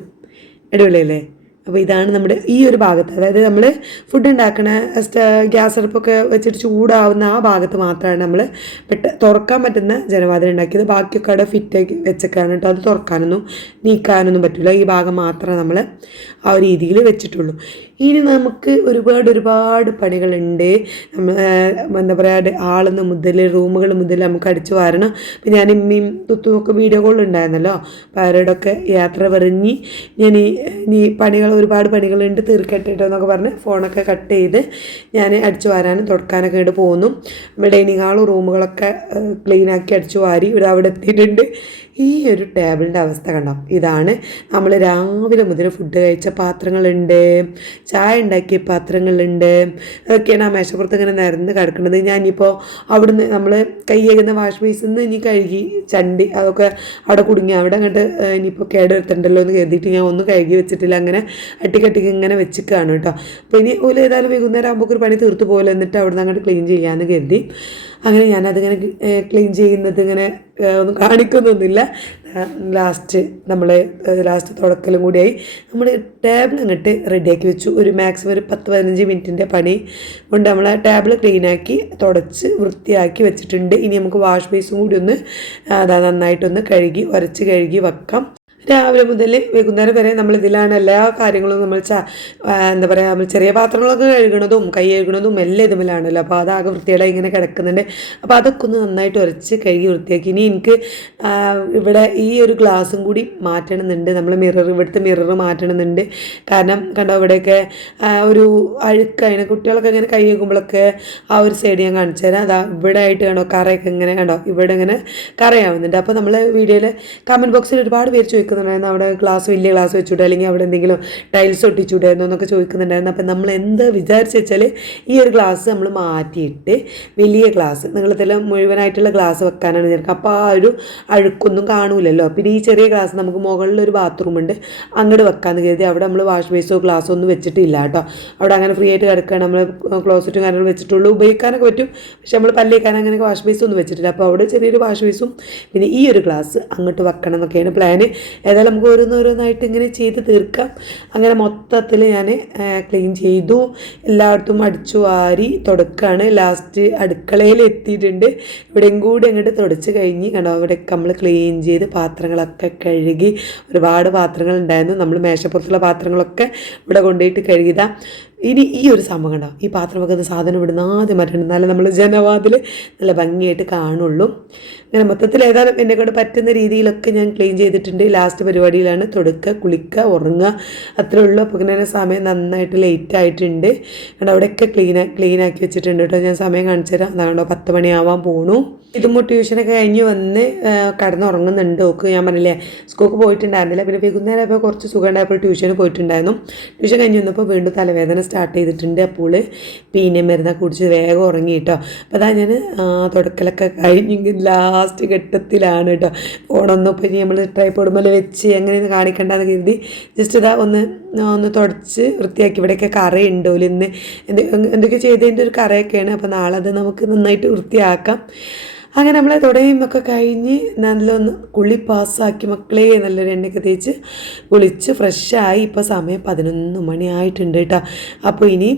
അടിപൊളിയല്ലേ? അപ്പോൾ ഇതാണ് നമ്മുടെ ഈ ഒരു ഭാഗത്ത്, അതായത് നമ്മൾ ഫുഡ് ഉണ്ടാക്കണ ഗ്യാസ് അടുപ്പൊക്കെ വെച്ചിട്ട് ചൂടാവുന്ന ആ ഭാഗത്ത് മാത്രമാണ് നമ്മൾ തുറക്കാൻ പറ്റുന്ന ജനവാതിൽ ഉണ്ടാക്കിയത്. ബാക്കിയൊക്കെ അവിടെ ഫിറ്റാക്കി വെച്ചൊക്കെയാണ് കേട്ടോ. അത് തുറക്കാനൊന്നും നീക്കാനൊന്നും പറ്റില്ല. ഈ ഭാഗം മാത്രമേ നമ്മൾ ആ ഒരു രീതിയിൽ വെച്ചിട്ടുള്ളൂ. ഇനി നമുക്ക് ഒരുപാട് പണികളുണ്ട്. നമ്മൾ എന്താ പറയുക, ആളുന്ന മുതൽ റൂമുകൾ മുതൽ നമുക്ക് അടിച്ചു വാരണം. പിന്നെ ഞാൻ ഇമ്മയും തുത്തുമൊക്കെ വീഡിയോ കോളുണ്ടായിരുന്നല്ലോ. അപ്പോൾ അവരോടൊക്കെ യാത്ര പറഞ്ഞ് ഞാൻ ഈ ഒരുപാട് പണികളുണ്ട് തീർക്കട്ടെ കേട്ടോ എന്നൊക്കെ പറഞ്ഞ് ഫോണൊക്കെ കട്ട് ചെയ്ത് ഞാൻ അടിച്ചു വാരാനും തുടക്കാനൊക്കെ ആയിട്ട് പോകുന്നു. നമ്മുടെ ഡൈനിങ് ഹാളും റൂമുകളൊക്കെ ക്ലീനാക്കി അടിച്ചു വാരി ഇവിടെ അവിടെ എത്തിയിട്ടുണ്ട്. ഈ ഒരു ടേബിളിൻ്റെ അവസ്ഥ കണ്ടോ, ഇതാണ് നമ്മൾ രാവിലെ മുതൽ ഫുഡ് കഴിച്ച പാത്രങ്ങളുണ്ട്, ചായ ഉണ്ടാക്കിയ പാത്രങ്ങളുണ്ട്, അതൊക്കെയാണ് ആ മേശപ്പുറത്ത് ഇങ്ങനെ നിരന്ന് കിടക്കുന്നത്. ഞാനിപ്പോൾ അവിടുന്ന് നമ്മൾ കൈ കഴുകുന്ന വാഷ് ബേസിൽ നിന്ന് ഇനി കഴുകി ചണ്ടി അതൊക്കെ അവിടെ കുടുങ്ങി അവിടെ അങ്ങോട്ട് ഇനിയിപ്പോൾ കേടെടുത്തിട്ടുണ്ടല്ലോ എന്ന് കരുതിയിട്ട് ഞാൻ ഒന്നും കഴുകി വെച്ചിട്ടില്ല. അങ്ങനെ അട്ടിക്കട്ടിക്ക് ഇങ്ങനെ വെച്ചിക്കാണ് കേട്ടോ. അപ്പോൾ ഇനി ഏതായാലും വൈകുന്നേരം ആകുമ്പോൾ ഒരു പണി തീർത്ത് പോലെ എന്നിട്ട് അവിടെ നിന്ന് അങ്ങോട്ട് ക്ലീൻ ചെയ്യാമെന്ന് കരുതി. അങ്ങനെ ഞാനതിങ്ങനെ ക്ലീൻ ചെയ്യുന്നത് ഇങ്ങനെ ഒന്നും കാണിക്കുന്നൊന്നുമില്ല. ലാസ്റ്റ് തുടക്കലും കൂടിയായി നമ്മൾ ടേബിൾ അങ്ങോട്ട് റെഡിയാക്കി വെച്ചു. ഒരു മാക്സിമം ഒരു 10-15 മിനിറ്റിൻ്റെ പണി കൊണ്ട് നമ്മൾ ആ ടേബിൾ ക്ലീനാക്കി തുടച്ച് വൃത്തിയാക്കി വെച്ചിട്ടുണ്ട്. ഇനി നമുക്ക് വാഷ് ബേസും കൂടി ഒന്ന് നന്നായിട്ടൊന്ന് ഉരച്ച് കഴുകി വെക്കാം. രാവിലെ മുതൽ വൈകുന്നേരം വരെ നമ്മൾ ഇതിലാണ് എല്ലാ കാര്യങ്ങളും നമ്മൾ എന്താ പറയുക, നമ്മൾ ചെറിയ പാത്രങ്ങളൊക്കെ കഴുകണതും കൈ കഴുകണതും എല്ലാം ഇതുമില്ലാണല്ലോ. അപ്പോൾ അതാകെ വൃത്തിയുടെ ഇങ്ങനെ കിടക്കുന്നുണ്ട്. അപ്പോൾ അതൊക്കെ ഒന്ന് നന്നായിട്ട് ഉരച്ച് കഴുകി വൃത്തിയാക്കി. ഇനി എനിക്ക് ഇവിടെ ഈ ഒരു ഗ്ലാസും കൂടി മാറ്റണമെന്നുണ്ട്. നമ്മൾ ഇവിടുത്തെ മിറർ മാറ്റണമെന്നുണ്ട്. കാരണം കണ്ടോ ഇവിടെയൊക്കെ ഒരു അഴുക്കാണ്. കുട്ടികളൊക്കെ ഇങ്ങനെ കൈ കഴുകുമ്പോഴൊക്കെ ആ ഒരു സൈഡ് ഞാൻ കാണിച്ചു തരാം. അതാ ഇവിടെ ആയിട്ട് കണ്ടോ കറയൊക്കെ ഇങ്ങനെ കണ്ടോ ഇവിടെ ഇങ്ങനെ കറയാവുന്നുണ്ട്. അപ്പോൾ നമ്മൾ വീഡിയോയിൽ കമൻറ്റ് ബോക്സിൽ ഒരുപാട് പേര് ചോദിക്കുന്നുണ്ടായിരുന്നു അവിടെ വലിയ ഗ്ലാസ് വെച്ചുകൂടെ, അല്ലെങ്കിൽ അവിടെ എന്തെങ്കിലും ടൈൽസ് ഒട്ടിച്ചുകൂടായിരുന്നോ എന്നൊക്കെ ചോദിക്കുന്നുണ്ടായിരുന്നു. അപ്പം നമ്മൾ എന്ത് വിചാരിച്ചു വെച്ചാൽ ഈ ഒരു ഗ്ലാസ് നമ്മൾ മാറ്റിയിട്ട് വലിയ ഗ്ലാസ് നീളത്തിൽ മുഴുവനായിട്ടുള്ള ഗ്ലാസ് വെക്കാനാണ് വിചാരിക്കുക. അപ്പോൾ ആ ഒരു അഴുക്കൊന്നും കാണൂലല്ലോ. പിന്നെ ഈ ചെറിയ ഗ്ലാസ് നമുക്ക് മുകളിലൊരു ബാത്റൂം ഉണ്ട്, അങ്ങോട്ട് വെക്കാമെന്ന് കരുതി. അവിടെ നമ്മൾ വാഷ് ബേസോ ഗ്ലാസ്സോ ഒന്നും വെച്ചിട്ടില്ല കേട്ടോ. അവിടെ അങ്ങനെ ഫ്രീ ആയിട്ട് കിടക്കുകയാണ്. നമ്മൾ ക്ലോസറ്റും കാര്യങ്ങളും വെച്ചിട്ടുള്ളൂ. ഉപയോഗിക്കാനൊക്കെ പറ്റും, പക്ഷെ നമ്മൾ പല്ലേക്കാൻ അങ്ങനെയൊക്കെ വാഷ് ബേസ് ഒന്നും വെച്ചിട്ടില്ല. അപ്പോൾ അവിടെ ചെറിയൊരു വാഷ് ബേസും പിന്നെ ഈ ഒരു ഗ്ലാസ് അങ്ങോട്ട് വെക്കണം എന്നൊക്കെയാണ് പ്ലാന്. ഏതായാലും നമുക്ക് ഓരോന്നായിട്ട് ഇങ്ങനെ ചെയ്ത് തീർക്കാം. അങ്ങനെ മൊത്തത്തിൽ ഞാൻ ക്ലീൻ ചെയ്തു, എല്ലായിടത്തും അടിച്ചു വാരി തുടക്കുകയാണ്. ലാസ്റ്റ് അടുക്കളയിൽ എത്തിയിട്ടുണ്ട്. ഇവിടെയും കൂടി അങ്ങോട്ട് തുടച്ച് കഴിഞ്ഞ് കണ്ടോ അവിടെയൊക്കെ നമ്മൾ ക്ലീൻ ചെയ്ത് പാത്രങ്ങളൊക്കെ കഴുകി. ഒരുപാട് പാത്രങ്ങൾ ഉണ്ടായിരുന്നു. നമ്മൾ മേശപ്പുറത്തുള്ള പാത്രങ്ങളൊക്കെ ഇവിടെ കൊണ്ടുപോയിട്ട് കഴുകിയതാ. ഇനി ഈ ഒരു സംഭവം കണ്ടോ, ഈ പാത്രം വെക്കുന്ന സാധനം ഇവിടെ ആദ്യം മാറ്റണം, എന്നാലും നമ്മൾ ജനവാതിൽ നല്ല ഭംഗിയായിട്ട് കാണുള്ളൂ. അങ്ങനെ മൊത്തത്തിൽ ഏതായാലും എന്നെ കൊണ്ട് പറ്റുന്ന രീതിയിലൊക്കെ ഞാൻ ക്ലീൻ ചെയ്തിട്ടുണ്ട്. ലാസ്റ്റ് പരിപാടിയിലാണ് തുടക്കുക, കുളിക്കുക, ഉറങ്ങുക, അത്രേ ഉള്ളൂ. അപ്പോൾ ഇങ്ങനെ സമയം നന്നായിട്ട് ലേറ്റ് ആയിട്ടുണ്ട്. കാരണം അവിടെയൊക്കെ ക്ലീനാക്കി വെച്ചിട്ടുണ്ട് കേട്ടോ. ഞാൻ സമയം കാണിച്ചു തരാം. അതാണോ 10 മണിയാവാൻ പോണു. ഇതും ട്യൂഷനൊക്കെ കഴിഞ്ഞ് വന്ന് കിടന്നുറങ്ങുന്നുണ്ട്. ഓക്ക് ഞാൻ പറഞ്ഞില്ലേ സ്കൂൾക്ക് പോയിട്ടുണ്ടായിരുന്നില്ല. പിന്നെ വൈകുന്നേരം ആയപ്പോൾ കുറച്ച് സുഖം ഉണ്ടായപ്പോൾ ട്യൂഷന് പോയിട്ടുണ്ടായിരുന്നു. ട്യൂഷൻ കഴിഞ്ഞ് വന്നപ്പോൾ വീണ്ടും തലവേദന സ്റ്റാർട്ട് ചെയ്തിട്ടുണ്ട്. അപ്പോൾ പിന്നെ മരുന്നൊക്കെ കുടിച്ച് വേഗം ഉറങ്ങി കേട്ടോ. അപ്പോൾ അതാ ഞാൻ തുടക്കലൊക്കെ കഴിഞ്ഞെങ്കിൽ ലാസ്റ്റ് ഘട്ടത്തിലാണ് കേട്ടോ. ഫോണൊന്നും ഇപ്പം ഇനി നമ്മൾ ട്രൈപോഡ് മേലെ വെച്ച് അങ്ങനെയൊന്നും കാണിക്കണ്ടെന്ന് കരുതി ജസ്റ്റ് ഇതാ ഒന്ന് തുടച്ച് വൃത്തിയാക്കി. ഇവിടെയൊക്കെ കറയുണ്ട് ഓല് ഇന്ന് എന്തൊക്കെ ചെയ്തതിൻ്റെ ഒരു കറയൊക്കെയാണ്. അപ്പോൾ നാളെ അത് നമുക്ക് നന്നായിട്ട് വൃത്തിയാക്കാം. അങ്ങനെ നമ്മൾ തുടയുമൊക്കെ കഴിഞ്ഞ് നല്ലൊന്ന് കുളി പാസ്സാക്കി മക്കളെ നല്ലൊരു എണ്ണയൊക്കെ തേച്ച് കുളിച്ച് ഫ്രഷായി. ഇപ്പോൾ സമയം 11 മണി ആയിട്ടുണ്ട് കേട്ടോ. അപ്പോൾ ഇനി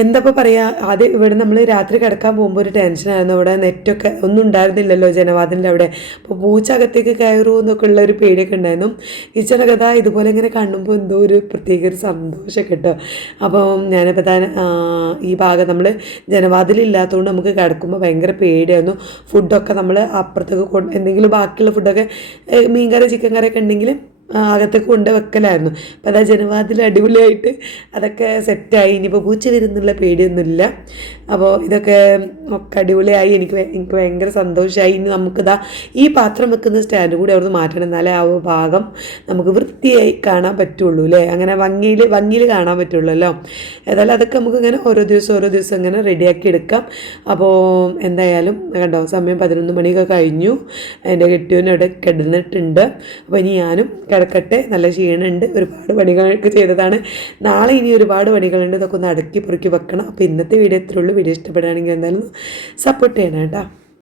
എന്താപ്പോൾ പറയുക, ആദ്യം ഇവിടെ നമ്മൾ രാത്രി കിടക്കാൻ പോകുമ്പോൾ ഒരു ടെൻഷനായിരുന്നു. അവിടെ നെറ്റൊക്കെ ഒന്നും ഉണ്ടായിരുന്നില്ലല്ലോ ജനവാതിലിൻ്റെ അവിടെ. അപ്പോൾ പൂച്ചകത്തേക്ക് കയറുമോ എന്നൊക്കെ ഉള്ള ഒരു പേടിയൊക്കെ ഉണ്ടായിരുന്നു. കിച്ചണൊക്കെ ഇതാ ഇതുപോലെ ഇങ്ങനെ കാണുമ്പോൾ എന്തോ ഒരു പ്രത്യേക ഒരു സന്തോഷമൊക്കെ കേട്ടോ. അപ്പം ഞാനിപ്പോൾ ഈ ഭാഗം നമ്മൾ ജനവാതിലില്ലാത്തതുകൊണ്ട് നമുക്ക് കിടക്കുമ്പോൾ ഭയങ്കര പേടിയായിരുന്നു. ഫുഡൊക്കെ നമ്മൾ അപ്പുറത്തേക്ക് എന്തെങ്കിലും ബാക്കിയുള്ള ഫുഡൊക്കെ മീൻകറി ചിക്കൻ കറിയൊക്കെ ഉണ്ടെങ്കിൽ അകത്തേക്ക് കൊണ്ട് വെക്കലായിരുന്നു. അപ്പോൾ അതാ ജനവാതിൽ അടിപൊളിയായിട്ട് അതൊക്കെ സെറ്റായി. ഇനിയിപ്പോൾ പൂച്ച വരുന്നുള്ള പേടിയൊന്നുമില്ല. അപ്പോൾ ഇതൊക്കെ ഒക്കെ അടിപൊളിയായി. എനിക്ക് ഭയങ്കര സന്തോഷമായി. ഇനി നമുക്കിതാ ഈ പാത്രം വെക്കുന്ന സ്റ്റാൻഡ് കൂടി അവിടുന്ന് മാറ്റണം, എന്നാലേ ആ ഭാഗം നമുക്ക് വൃത്തിയായി കാണാൻ പറ്റുള്ളൂ അല്ലേ, അങ്ങനെ ഭംഗിയിൽ കാണാൻ പറ്റുള്ളൂല്ലോ. ഏതായാലും അതൊക്കെ നമുക്ക് ഇങ്ങനെ ഓരോ ദിവസം ഇങ്ങനെ റെഡിയാക്കി എടുക്കാം. അപ്പോൾ എന്തായാലും കണ്ടോ സമയം 11 മണിയൊക്കെ കഴിഞ്ഞു. എൻ്റെ കെട്ടിയവനും ഇവിടെ കിടന്നിട്ടുണ്ട്. അപ്പോൾ ഇനി ഞാനും കിടക്കട്ടെ. നല്ല ക്ഷീണമുണ്ട്, ഒരുപാട് പണികളൊക്കെ ചെയ്തതാണ്. നാളെ ഇനി ഒരുപാട് പണികളുണ്ട്. ഇതൊക്കെ ഒന്ന് അടുക്കി പൊറുക്കി വെക്കണം. അപ്പോൾ ഇന്നത്തെ വീഡിയോ ഇത്രയുള്ളൂ. വീഡിയോ ഇഷ്ടപ്പെടുകയാണെങ്കിൽ എന്തായാലും സപ്പോർട്ട് ചെയ്യണം കേട്ടോ.